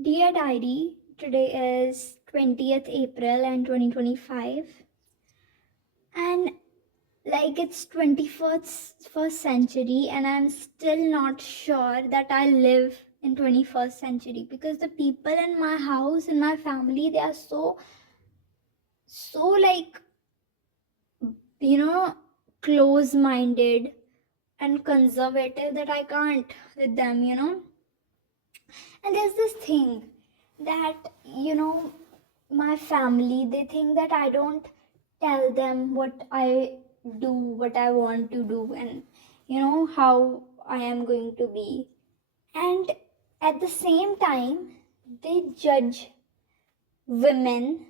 Dear Diary, today is 20th April and 2025, and it's 21st century, and I'm still not sure that I live in 21st century because the people in my house, in my family, they are so you know close minded and conservative that I can't with them. And there's this thing that, my family, they think that I don't tell them what I do, what I want to do, and how I am going to be. And at the same time, they judge women,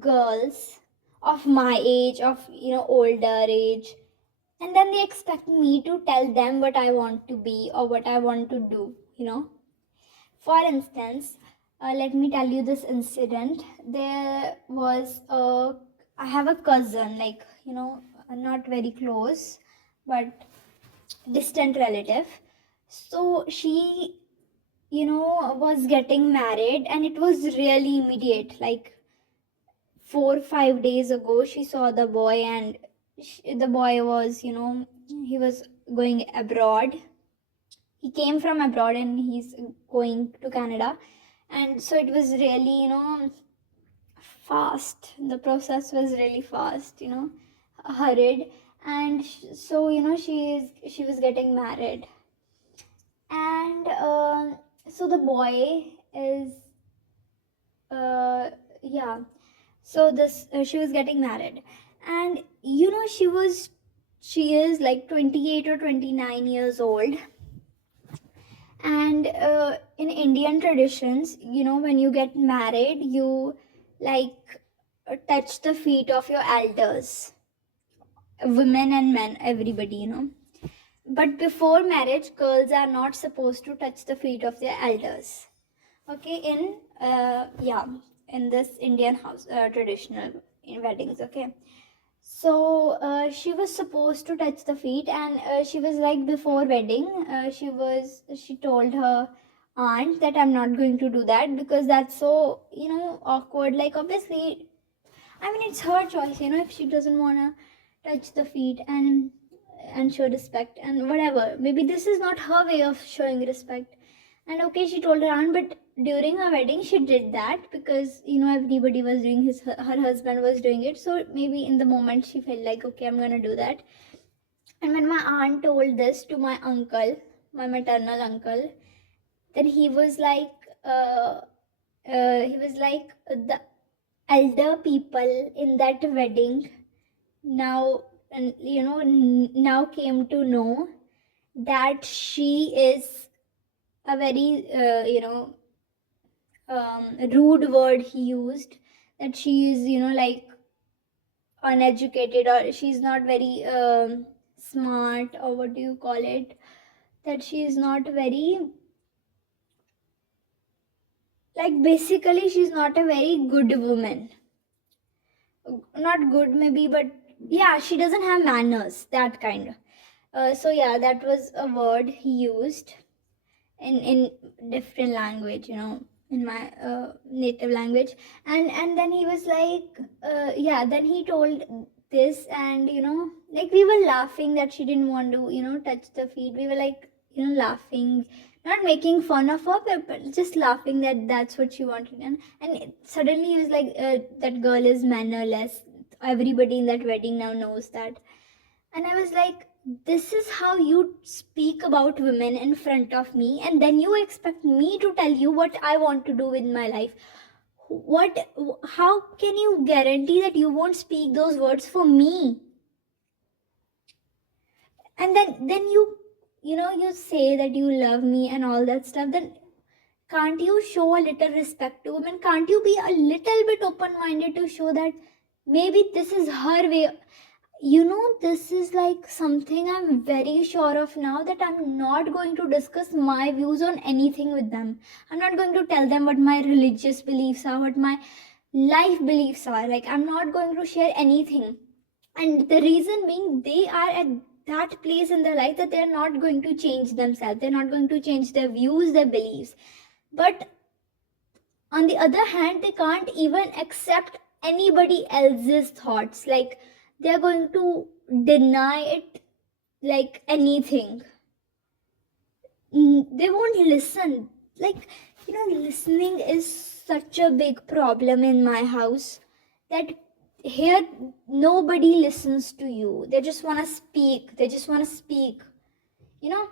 girls of my age, of older age, and then they expect me to tell them what I want to be or what I want to do. For instance, let me tell you this incident. There was I have a cousin, not very close, but distant relative. So she, was getting married, and it was really immediate. Like 4 5 days ago, she saw the boy, and the boy was, he was going abroad. He came from abroad and he's going to Canada, and so it was really fast. The process was really fast, hurried. And so she was getting married, and so the boy is yeah, so this she was getting married, and she is like 28 or 29 years old. And in Indian traditions, when you get married, you like touch the feet of your elders, women and men, everybody. But before marriage, girls are not supposed to touch the feet of their elders. Okay, in this Indian house, traditional in weddings. Okay, so she was supposed to touch the feet, and she was like, before wedding, she told her aunt that I'm not going to do that because that's so awkward. Like, obviously, I mean, it's her choice, if she doesn't want to touch the feet and show respect and whatever. Maybe this is not her way of showing respect. And okay, she told her aunt, but during her wedding, she did that because everybody was doing her husband was doing it. So maybe in the moment she felt like, okay, I'm gonna do that. And when my aunt told this to my uncle, my maternal uncle, then he was like, the elder people in that wedding now, and now came to know that she is a very rude word he used, that she is like uneducated, or she's not very smart, or what do you call it, that she is not very, like, basically she's not a very good woman. Not good maybe, but yeah, she doesn't have manners, that kind. So yeah, that was a word he used in different language, in my native language. And then he was like, yeah, then he told this, and like, we were laughing that she didn't want to touch the feet. We were like, laughing, not making fun of her, but just laughing that that's what she wanted. And suddenly he was like, that girl is mannerless. Everybody in that wedding now knows that. And I was like, this is how you speak about women in front of me, and then you expect me to tell you what I want to do with my life. What, how can you guarantee that you won't speak those words for me? And then you say that you love me and all that stuff. Then can't you show a little respect to women? Can't you be a little bit open minded to show that maybe this is her way? This is like something I'm very sure of now, that I'm not going to discuss my views on anything with them. I'm not going to tell them what my religious beliefs are, what my life beliefs are. Like, I'm not going to share anything. And the reason being, they are at that place in their life that they're not going to change themselves. They're not going to change their views, their beliefs. But On the other hand, they can't even accept anybody else's thoughts. Like, they're going to deny it like anything. They won't listen. Like, listening is such a big problem in my house, that here nobody listens to you. They just want to speak. You know,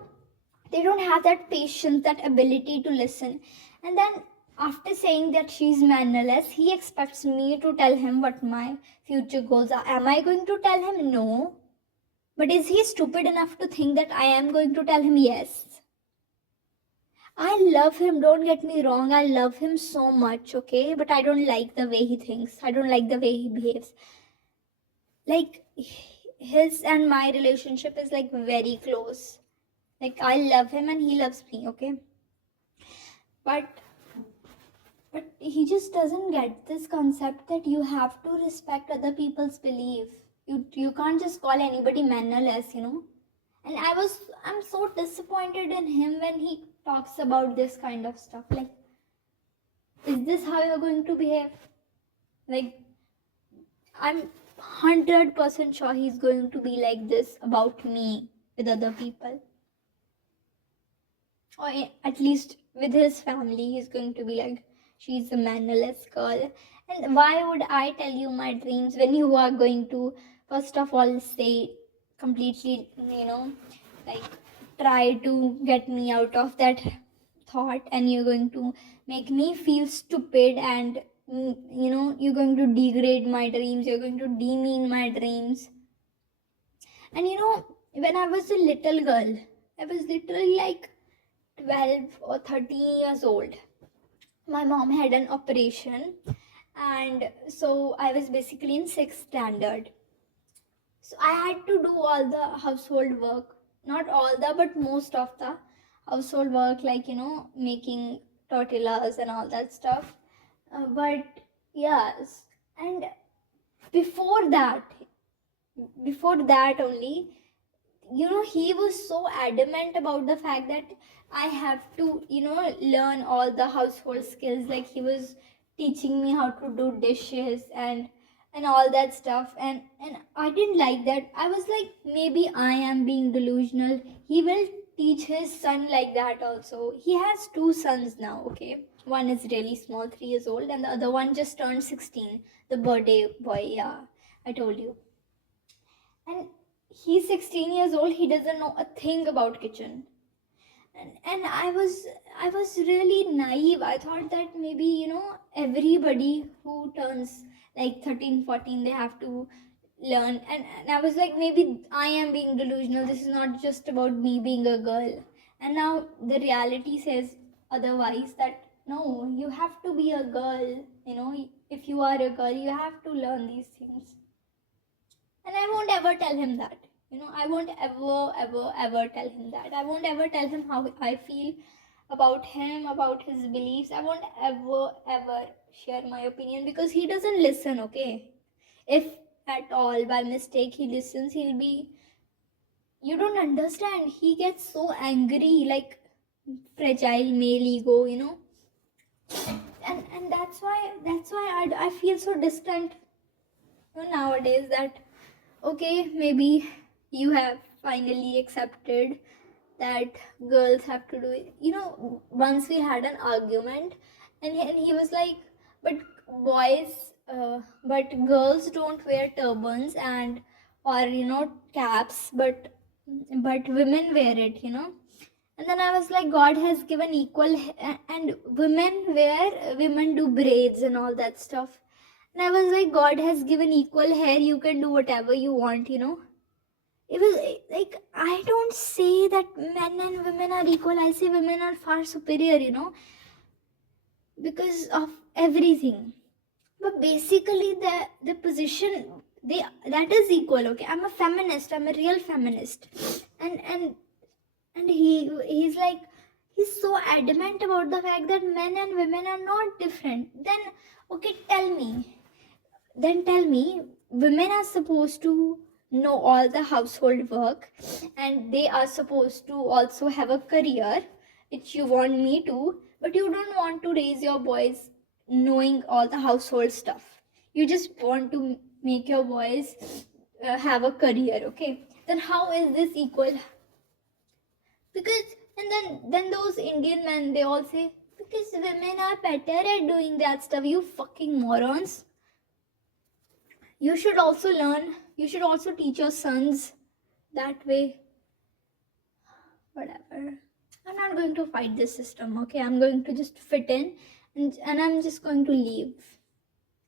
they don't have that patience, that ability to listen. And then, after saying that she's mannerless, he expects me to tell him what my future goals are. Am I going to tell him? No. But is he stupid enough to think that I am going to tell him? Yes. I love him, don't get me wrong. I love him so much, okay? But I don't like the way he thinks. I don't like the way he behaves. Like, his and my relationship is like very close. Like, I love him and he loves me, okay? But he just doesn't get this concept that you have to respect other people's belief. You can't just call anybody mannerless, And I'm so disappointed in him when he talks about this kind of stuff. Like, is this how you're going to behave? Like, I'm 100% sure he's going to be like this about me with other people. Or at least with his family, he's going to be like, she's a mannerless girl. And why would I tell you my dreams when you are going to, first of all, say completely, like, try to get me out of that thought, and you're going to make me feel stupid, and you're going to degrade my dreams, you're going to demean my dreams. And when I was a little girl, I was literally like 12 or 13 years old. My mom had an operation, and so I was basically in 6th standard. So I had to do all the household work, not all the, but most of the household work, like, making tortillas and all that stuff. But yes, and before that only, he was so adamant about the fact that I have to, learn all the household skills. Like, he was teaching me how to do dishes and all that stuff, and I didn't like that. I was like, maybe I am being delusional. He will teach his son like that also. He has 2 sons now, okay? One is really small, 3 years old, and the other one just turned 16, the birthday boy. Yeah, I told you. And he's 16 years old. He doesn't know a thing about kitchen. And I was really naive. I thought that maybe, everybody who turns like 13, 14, they have to learn. And I was like, maybe I am being delusional. This is not just about me being a girl. And now the reality says otherwise, that no, you have to be a girl. If you are a girl, you have to learn these things. And I won't ever tell him that. I won't ever tell him that. I won't ever tell him how I feel about him, about his beliefs. I won't ever share my opinion, because he doesn't listen, okay? If at all by mistake he listens, he'll be, you don't understand. He gets so angry, like fragile male ego, And that's why I feel so distant nowadays, that okay, maybe you have finally accepted that girls have to do it. Once we had an argument, and he was like, but but girls don't wear turbans and or caps, but women wear it. And then I was like, God has given equal, and women do braids and all that stuff. And I was like, God has given equal hair. You can do whatever you want, It was like, I don't say that men and women are equal. I say women are far superior, because of everything. But basically, the position, that is equal, okay? I'm a feminist. I'm a real feminist. And he's like, he's so adamant about the fact that men and women are not different. Then, okay, tell me, women are supposed to know all the household work, and they are supposed to also have a career, which you want me to, but you don't want to raise your boys knowing all the household stuff. You just want to make your boys have a career, okay? Then how is this equal? Because, and then those Indian men, they all say, because women are better at doing that stuff. You fucking morons. You should also learn, you should also teach your sons that way. Whatever. I'm not going to fight this system, okay? I'm going to just fit in, and I'm just going to leave.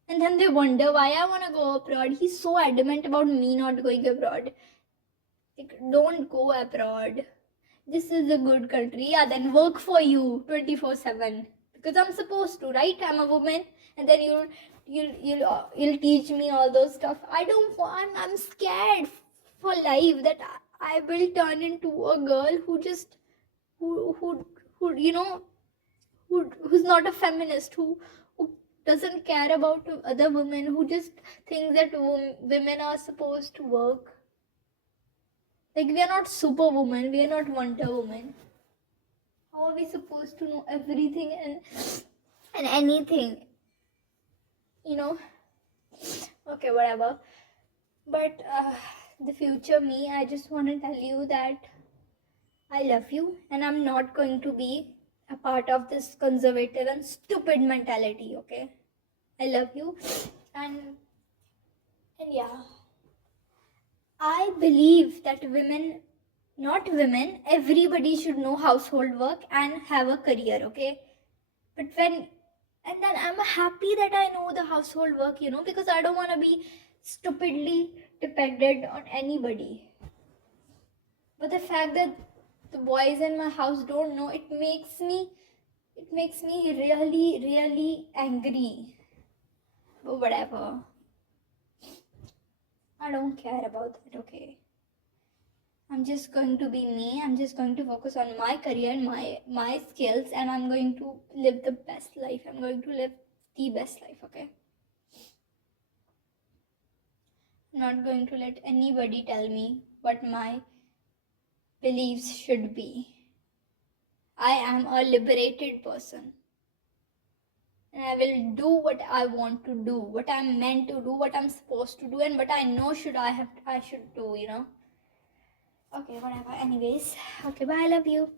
And then they wonder why I want to go abroad. He's so adamant about me not going abroad. Like, don't go abroad. This is a good country. Yeah, then work for you 24/7. Because I'm supposed to, right? I'm a woman, and then you'll teach me all those stuff. I don't want. I'm scared for life that I will turn into a girl who you know who's not a feminist, who doesn't care about other women, who just thinks that women are supposed to work. Like, we are not Superwoman, we are not Wonder Woman. How are we supposed to know everything and anything? You know? Okay, whatever. But the future me, I just want to tell you that I love you, and I'm not going to be a part of this conservative and stupid mentality, okay? I love you, and yeah. I believe that women, not women, everybody should know household work and have a career, okay? But and then I'm happy that I know the household work, because I don't want to be stupidly dependent on anybody. But the fact that the boys in my house don't know, it makes me really, really angry. But whatever. I don't care about that, okay? I'm just going to be me. I'm just going to focus on my career and my skills, and I'm going to live the best life. I'm going to live the best life, okay? I'm not going to let anybody tell me what my beliefs should be. I am a liberated person. And I will do what I want to do, what I'm meant to do, what I'm supposed to do, and what I know I should do, Okay, whatever. Anyways, okay, bye. I love you.